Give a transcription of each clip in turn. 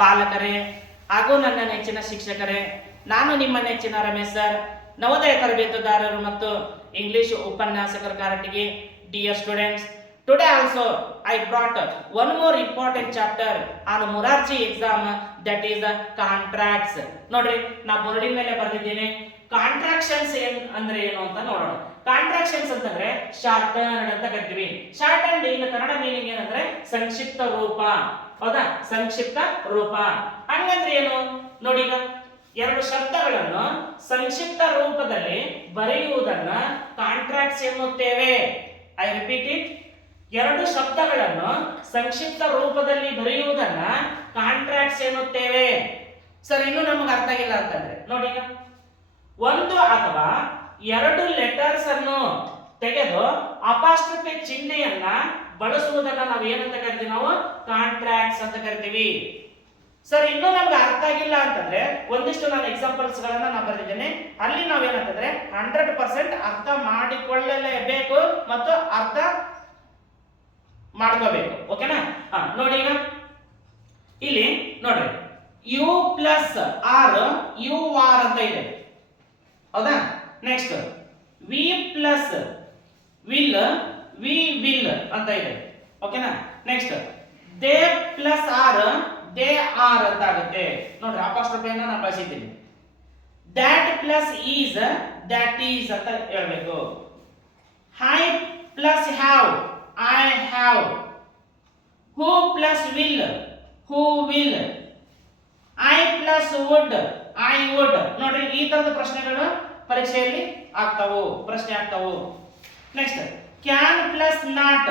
ಪಾಲಕರೇ, ಹಾಗೂ ನನ್ನ ನೆಚ್ಚಿನ ಶಿಕ್ಷಕರೇ, ನಾನು ನಿಮ್ಮ ನೆಚ್ಚಿನ ರಮೇಶ್ ಸರ್, ನವೋದಯ ತರಬೇತುದಾರರು ಮತ್ತು ಇಂಗ್ಲಿಷ್ ಉಪನ್ಯಾಸಕರ ಕಾರಟಿಗೆ dear students today also I brought one more important chapter on Morarji exam that is contracts ನೋಡ್ರಿ, ನಾ ಬೋರ್ಡಿನ ಮೇಲೆ ಬರೆದಿದ್ದೇನೆ. ಕಾಂಟ್ರಾಕ್ಷನ್ಸ್ ಏನ್ ಅಂದ್ರೆ ಏನು ಅಂತ ನೋಡೋಣ. ಕಾಂಟ್ರಾಕ್ಷನ್ಸ್ ಅಂತಂದ್ರೆ ಶಾರ್ಟ್ ಅಂತ ಕರಿತೀವಿ. Short and in Kannada meaning ಏನಂದ್ರೆ ಸಂಕ್ಷಿಪ್ತ ರೂಪ. ಹೌದಾ? ಸಂಕ್ಷಿಪ್ತ ರೂಪ. ಹಂಗಂದ್ರೆ ಏನು? ನೋಡಿ ಈಗ ಎರಡು ಶಬ್ದಗಳನ್ನು ಸಂಕ್ಷಿಪ್ತ ರೂಪದಲ್ಲಿ ಬರೆಯುವುದನ್ನ ಕಾಂಟ್ರಾಕ್ಟ್ಸ್ ಎನ್ನುತ್ತೇವೆ. ಐ ರಿಪೀಟ್ ಇಟ್ ಎರಡು ಶಬ್ದಗಳನ್ನು ಸಂಕ್ಷಿಪ್ತ ರೂಪದಲ್ಲಿ ಬರೆಯುವುದನ್ನ ಕಾಂಟ್ರಾಕ್ಟ್ಸ್ ಎನ್ನುತ್ತೇವೆ. ಸರ್, ಇನ್ನು ನಮಗೆ ಅರ್ಥ ಆಗಿಲ್ಲ ಅಂತಂದ್ರೆ ನೋಡಿ ಈಗ ಒಂದು ಅಥವಾ ಎರಡು ಲೆಟರ್ಸ್ ಅನ್ನು ತೆಗೆದು ಅಪಾಸ್ಟ್ರಫಿ ಚಿಹ್ನೆಯನ್ನ ಬಳಸುವುದನ್ನ ನಾವು ಏನಂತ ಕರಿತೀವಿ ನಾವು? ಕಾಂಟ್ರಾಕ್ಟ್ಸ್ ಅಂತ ಕರಿತೀವಿ. ಸರ್, ಇನ್ನೂ ನಮ್ಗೆ ಅರ್ಥ ಆಗಿಲ್ಲ ಅಂತಂದ್ರೆ ಒಂದಿಷ್ಟು ನಾನು ಎಕ್ಸಾಂಪಲ್ಸ್ ಗಳನ್ನ ನಾನು ಬರೆದಿದ್ದೇನೆ. ಅಲ್ಲಿ ನಾವೇನಂತಂದ್ರೆ ಹಂಡ್ರೆಡ್ ಪರ್ಸೆಂಟ್ ಅರ್ಥ ಮಾಡಿಕೊಳ್ಳಲೇಬೇಕು ಮತ್ತು ಅರ್ಥ ಮಾಡ್ಕೋಬೇಕು. ಓಕೆನಾ? ನೋಡಿ ಈಗ. ಇಲ್ಲಿ ನೋಡ್ರಿ. You plus are you are ಅಂತ ಇದೆ. ಹೌದಾ? Next we plus will we will ಅಂತ ಇದೆ. ಓಕೆನಾ next they plus are they are ಅಂತ ಆಗುತ್ತೆ. ನೋಡ್ರಿ, ಅಪಾಸ್ಟ್ರಫಿಯನ್ನ ನಾನು ಬಳಸಿದ್ದೀನಿ. That plus is that is ಅಂತ ಹೇಳಬೇಕು. I plus have I have who plus will who will I plus would I would ನೋಡ್ರಿ, ಈ ತರದ ಪ್ರಶ್ನೆಗಳು ಪರೀಕ್ಷೆಯಲ್ಲಿ ಆಗ್ತಾವು, ಪ್ರಶ್ನೆ ಆಗ್ತಾವು. Next can plus not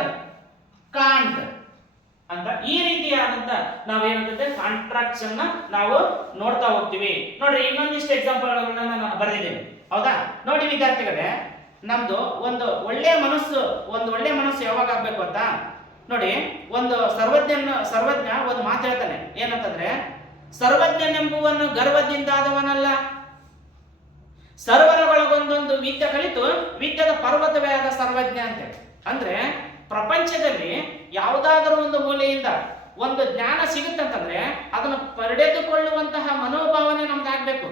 can't ಅಂತ ಈ ರೀತಿಯಾದಂತ ನಾವೇನಂತಂದ್ರೆ ಕಾಂಟ್ರಾಕ್ಷನ್ ನಾವು ನೋಡ್ತಾ ಹೋಗ್ತೀವಿ. ನೋಡ್ರಿ, ಇನ್ನೊಂದಿಷ್ಟು ಎಕ್ಸಾಂಪಲ್ಗಳನ್ನ ನಾನು ಬರೆದಿದ್ದೇನೆ. ಹೌದಾ? ನೋಡಿ ವಿದ್ಯಾರ್ಥಿಗಳೇ, ನಮ್ದು ಒಂದು ಒಳ್ಳೆಯ ಮನಸ್ಸು, ಒಂದು ಒಳ್ಳೆಯ ಮನಸ್ಸು ಯಾವಾಗ ಆಗ್ಬೇಕು ಅಂತ ನೋಡಿ, ಒಂದು ಸರ್ವಜ್ಞನ, ಸರ್ವಜ್ಞ ಒಂದು ಮಾತು ಹೇಳ್ತಾನೆ. ಏನಂತಂದ್ರೆ, ಸರ್ವಜ್ಞನೆಂಬುವನು ಗರ್ವದಿಂದಾದವನಲ್ಲ ಸರ್ವರೊಳಗೊಂದೊಂದು ವಿದ್ಯೆ ಕಲಿತು ವಿದ್ಯದ ಪರ್ವತವೇ ಆದ ಸರ್ವಜ್ಞ ಅಂತೆ ಅಂದ್ರೆ ಪ್ರಪಂಚದಲ್ಲಿ ಯಾವುದಾದರೂ ಒಂದು ಮೂಲೆಯಿಂದ ಒಂದು ಜ್ಞಾನ ಸಿಗುತ್ತಂತಂದ್ರೆ ಅದನ್ನು ಪಡೆದುಕೊಳ್ಳುವಂತಹ ಮನೋಭಾವನೆ ನಮ್ದಾಗಬೇಕು.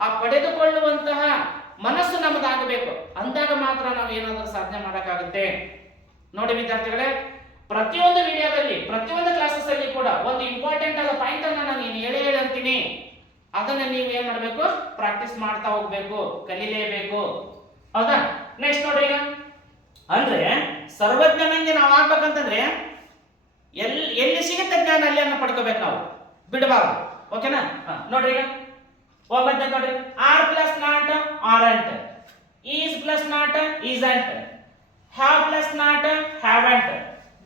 ಆ ಪಡೆದುಕೊಳ್ಳುವಂತಹ ಮನಸ್ಸು ನಮ್ದಾಗಬೇಕು. ಅಂದಾಗ ಮಾತ್ರ ನಾವು ಏನಾದರೂ ಸಾಧನೆ ಮಾಡೋಕ್ಕಾಗುತ್ತೆ. ನೋಡಿ ವಿದ್ಯಾರ್ಥಿಗಳೇ, ಪ್ರತಿಯೊಂದು ವಿಡಿಯೋದಲ್ಲಿ, ಪ್ರತಿಯೊಂದು ಕ್ಲಾಸಸ್ ಅಲ್ಲಿ ಕೂಡ ಒಂದು ಇಂಪಾರ್ಟೆಂಟ್ ಆದ ಪಾಯಿಂಟ್ ಅನ್ನ ನಾನು ಹೇಳಿ ಹೇಳಿ ಹೇಳ್ತೀನಿ ಅದನ್ನ ನೀವು ಏನ್ ಮಾಡಬೇಕು? ಪ್ರಾಕ್ಟೀಸ್ ಮಾಡ್ತಾ ಹೋಗ್ಬೇಕು, ಕಲಿಲೇಬೇಕು. ಹೌದಾ? ನೆಕ್ಸ್ಟ್ ನೋಡ್ರಿ ಈಗ. ಅಂದ್ರೆ ಸರ್ವಜ್ಞನಂಗೆ ನಾವು ಆಗ್ಬೇಕಂತಂದ್ರೆ ಎಲ್ಲಿ ಎಲ್ಲಿ ಸಿಗುತ್ತೆ ಜ್ಞಾನ, ಅಲ್ಲಿ ಅನ್ನ ಪಡ್ಕೋಬೇಕು ನಾವು. ಬಿಡಬಾರ್ದು. ಓಕೆನಾ ನೋಡ್ರಿ ಈಗ. ಒಂಬತ್ತನೇ ನೋಡ್ರಿ. Are plus not aren't is plus not isn't have plus not haven't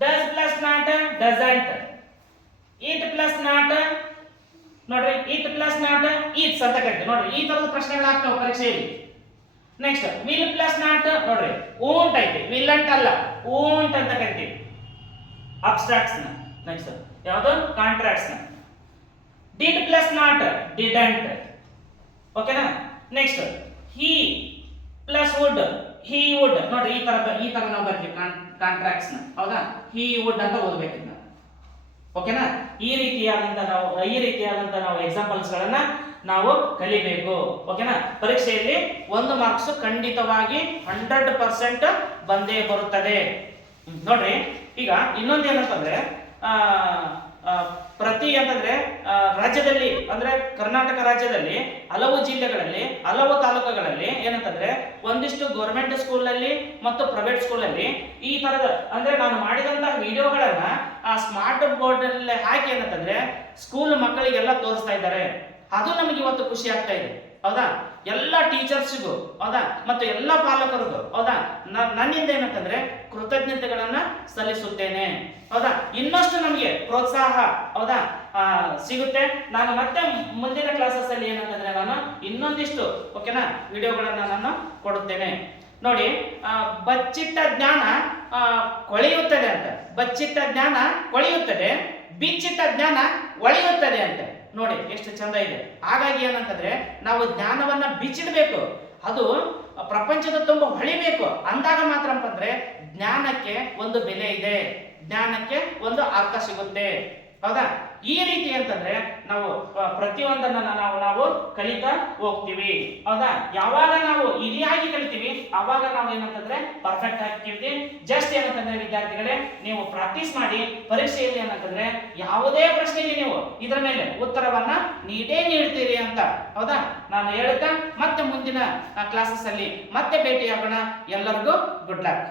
does plus not doesn't it plus not ನೋಡ್ರಿ ಇಟ್ ಪ್ಲಸ್ ನಾಟ್ ಅಂತ ಕರಿತೀವಿ ನೋಡ್ರಿ, ಈ ತರದ ಪ್ರಶ್ನೆಗಳಾಗ್ತಾವ ಪರೀಕ್ಷೆಯಲ್ಲಿ ನೆಕ್ಸ್ಟ್ ವಿಲ್ ಪ್ಲಸ್ ನಾಟ್ ನೋಡ್ರಿ ಊಂಟ್ ಐತಿ. ಅಂತ ಅಲ್ಲ ಓಂಟ್ ಅಂತ ಕರಿತೀವಿ ಅಬ್ಸ್ಟ್ರಾಕ್ಟ್ಸ್ ನೆಕ್ಸ್ಟ್ ಯಾವುದು? Contracts did plus not didn't ಓಕೆನಾ next he plus would he would ನೋಡ್ರಿ, ಈ ತರ ಈ ತರ ನಾವು ಬರ್ತೀವಿ. ಕಾಂಟ್ರಾಕ್ಟ್ಸ್ ಹೌದಾ? ಹಿ ವುಡ್ ಅಂತ ಓದಬೇಕು ಓಕೆನಾ ಈ ರೀತಿಯಾದಂತ ನಾವು, ಈ ರೀತಿಯಾದಂತ ನಾವು ಎಕ್ಸಾಂಪಲ್ಸ್ ಗಳನ್ನ ನಾವು ಕಲಿಬೇಕು. ಓಕೆನಾ ಪರೀಕ್ಷೆಯಲ್ಲಿ ಒಂದು ಮಾರ್ಕ್ಸ್ ಖಂಡಿತವಾಗಿ ಹಂಡ್ರೆಡ್ ಪರ್ಸೆಂಟ್ ಬಂದೇ ಬರುತ್ತದೆ. ನೋಡ್ರಿ. ಈಗ ಇನ್ನೊಂದೇನಂತಂದ್ರೆ ಆ, ಪ್ರತಿ ಅಂತಂದ್ರೆ ರಾಜ್ಯದಲ್ಲಿ ಅಂದ್ರೆ ಕರ್ನಾಟಕ ರಾಜ್ಯದಲ್ಲಿ ಹಲವು ಜಿಲ್ಲೆಗಳಲ್ಲಿ ಹಲವು ತಾಲೂಕುಗಳಲ್ಲಿ ಏನಂತಂದ್ರೆ ಒಂದಿಷ್ಟು ಗೌರ್ಮೆಂಟ್ ಸ್ಕೂಲಲ್ಲಿ ಮತ್ತು ಪ್ರೈವೇಟ್ ಸ್ಕೂಲಲ್ಲಿ ಈ ತರದ ಅಂದ್ರೆ ನಾನು ಮಾಡಿದಂತಹ ವಿಡಿಯೋಗಳನ್ನ ಆ ಸ್ಮಾರ್ಟ್ ಬೋರ್ಡ್ ಅಲ್ಲಿ ಹಾಕಿ ಏನಂತಂದ್ರೆ ಸ್ಕೂಲ್ ಮಕ್ಕಳಿಗೆಲ್ಲ ತೋರಿಸ್ತಾ ಇದ್ದಾರೆ. ಅದು ನಮಗೆ ಇವತ್ತು ಖುಷಿ ಆಗ್ತಾ ಇದೆ. ಹೌದಾ? ಎಲ್ಲ ಟೀಚರ್ಸ್ಗೂ, ಹೌದಾ? ಮತ್ತು ಎಲ್ಲ ಪಾಲಕರಿಗೂ, ಹೌದಾ? ನನ್ನಿಂದ ಏನಂತಂದ್ರೆ ಕೃತಜ್ಞತೆಗಳನ್ನ ಸಲ್ಲಿಸುತ್ತೇನೆ. ಹೌದಾ? ಇನ್ನಷ್ಟು ನಮಗೆ ಪ್ರೋತ್ಸಾಹ, ಹೌದಾ? ಸಿಗುತ್ತೆ. ನಾನು ಮತ್ತೆ ಮುಂದಿನ ಕ್ಲಾಸಸ್ ಅಲ್ಲಿ ಏನಂತಂದ್ರೆ ನಾನು ಇನ್ನೊಂದಿಷ್ಟು, ಓಕೆನಾ? ವಿಡಿಯೋಗಳನ್ನ ನಾನು ಕೊಡುತ್ತೇನೆ. ನೋಡಿ ಬಚ್ಚಿಟ್ಟ ಜ್ಞಾನ ಕೊಳೆಯುತ್ತದೆ ಅಂತ. ಬಚ್ಚಿಟ್ಟ ಜ್ಞಾನ ಕೊಳೆಯುತ್ತದೆ ಬಿಚ್ಚಿಟ್ಟ ಜ್ಞಾನ ಒಳೆಯುತ್ತದೆ ಅಂತ. ನೋಡಿ, ಎಷ್ಟು ಚಂದ ಇದೆ. ಹಾಗಾಗಿ ಏನಂತಂದ್ರೆ, ನಾವು ಜ್ಞಾನವನ್ನ ಬಿಚ್ಚಿಡಬೇಕು. ಅದು ಪ್ರಪಂಚದ ತುಂಬ ಹೊಳಿಬೇಕು. ಅಂದಾಗ ಮಾತ್ರ ಅಂತಂದ್ರೆ, ಜ್ಞಾನಕ್ಕೆ ಒಂದು ಬೆಲೆ ಇದೆ. ಜ್ಞಾನಕ್ಕೆ ಒಂದು ಅರ್ಥ ಸಿಗುತ್ತೆ. ಹೌದಾ? ಈ ರೀತಿ ಅಂತಂದ್ರೆ ನಾವು ಪ್ರತಿಯೊಂದನ್ನ ನಾವು ನಾವು ಕಲಿತಾ ಹೋಗ್ತೀವಿ. ಹೌದಾ? ಯಾವಾಗ ನಾವು ಇಲಿಯಾಗಿ ಕಲಿತೀವಿ, ಅವಾಗ ನಾವು ಏನಂತಂದ್ರೆ ಪರ್ಫೆಕ್ಟ್ ಆಗಿ ಕೇಳ್ತೀವಿ ಜಸ್ಟ್ ಏನಂತಂದ್ರೆ, ವಿದ್ಯಾರ್ಥಿಗಳೇ, ನೀವು ಪ್ರಾಕ್ಟೀಸ್ ಮಾಡಿ ಪರೀಕ್ಷೆಯಲ್ಲಿ ಏನಂತಂದ್ರೆ ಯಾವುದೇ ಪ್ರಶ್ನೆಗೆ ನೀವು ಇದರ ಮೇಲೆ ಉತ್ತರವನ್ನ ನೀಡೇ ನೀಡ್ತೀರಿ ಅಂತ. ಹೌದಾ? ನಾನು ಹೇಳ್ತಾ, ಮತ್ತೆ ಮುಂದಿನ ಕ್ಲಾಸಸ್ ಅಲ್ಲಿ ಮತ್ತೆ ಭೇಟಿಯಾಗೋಣ. ಎಲ್ಲರಿಗೂ ಗುಡ್ ಲಕ್